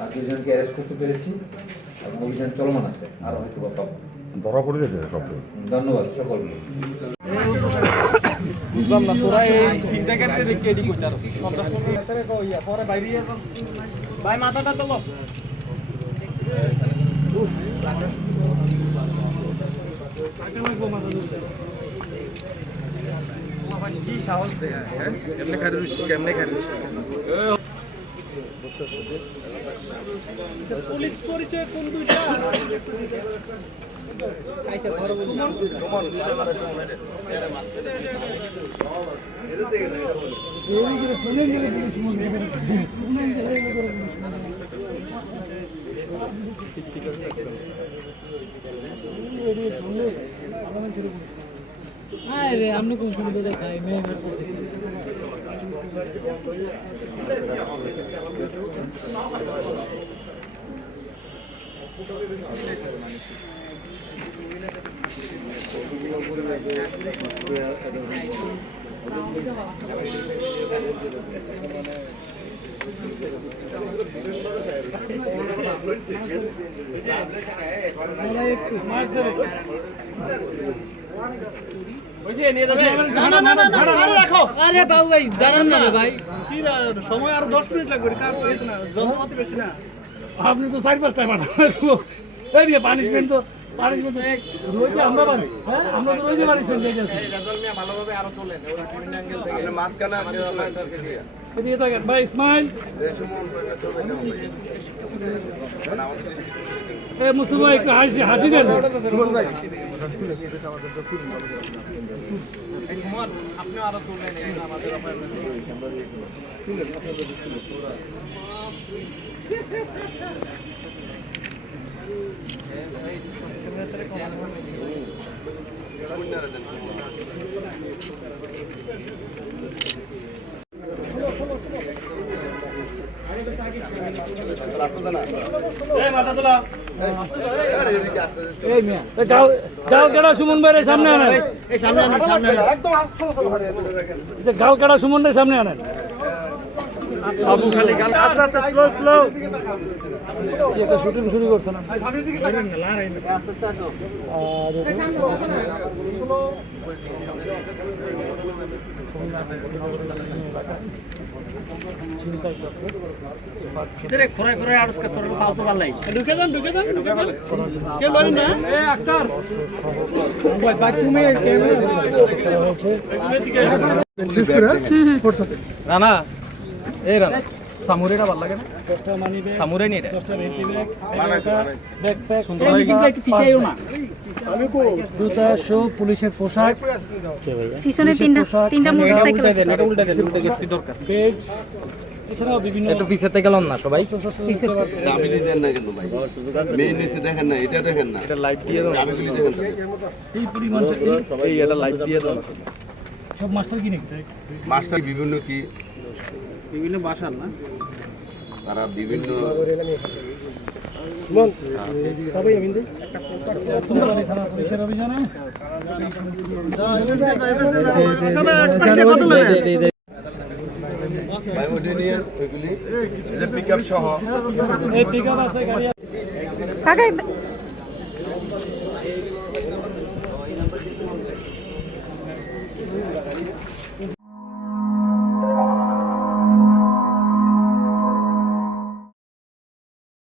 আর দুজনকে অ্যারেস্ট করতে পেরেছি। এবং অভিযান চলমান আছে আরও হয়তো বা পাবো। ধরা পড়ে গেছে সব ধন্যবাদ সকলকে। বুঝলাম না তোরা এই চিন্তা করতে দেখি এদিক আর সন্ত্রাস পরে বাইরে ভাই মাথাটা তোলো। কি সাহস দেয় হ্যাঁ? কেমনে খাই দিচ্ছি কেমনে পুলিশ পরিচয় কোন দুইটা আপনি কোন সময় দেখাই? মেয়ে মেয়ে করতে আরে বাবু ভাই দাঁড়ান না ভাই। সময় আর দশ মিনিট লাগবে না। আপনি তো চার পাঁচ টাইম এই বিয়ে পানিশমেন্ট তো পানিশমেন্ট রয়েছে আমরা হ্যাঁ আমরা তো রয়েছে পানিশমেন্ট দিয়ে ভালোভাবে আরও তোলেন ওরা বিভিন্ন অ্যাঙ্গেল থেকে মাঝখানে এদিকে থাকেন ভাই ইসমাইল এ মুস্তফা একটু হাসি হাসি দেন। আপনি আরও তুললেন আমাদের গাল গাল কাটা সুমন ভাইয়ের সামনে আনেন গাল কাটা সুমন ভাইয়ের সামনে আনেন আবু খালি গাল আস্তে আস্তে স্লো স্লো কি একটা শুটিং শুরু করছে না? না না। এই রানা সামুরেটা ভালো লাগে না? দশটা মানি ব্যাগ সামুরে নিয়ে এটা দশটা ভেন্টি ব্যাগ ব্যাকপ্যাক সুন্দর লাগে একটু পিছাইও না জুতা শু পুলিশের পোশাক। পিছনে তিনটা তিনটা মোটরসাইকেল আছে। এটা উল্টে দেন উল্টে গেছে দরকার। পেজ এছাড়াও বিভিন্ন একটু গেলাম না সবাই। চাবিলি দেন না কিন্তু ভাই। মেইন নিচে দেখেন না এটা দেখেন না। এটা লাইট দিয়ে দাও চাবিগুলি দেখেন না। এই পরিমাণ এই এটা লাইট দিয়ে দাও সব মাস্টার কিনে মাস্টার বিভিন্ন কি বিভিন্ন বাসার না? তারা বিভিন্ন। কাকা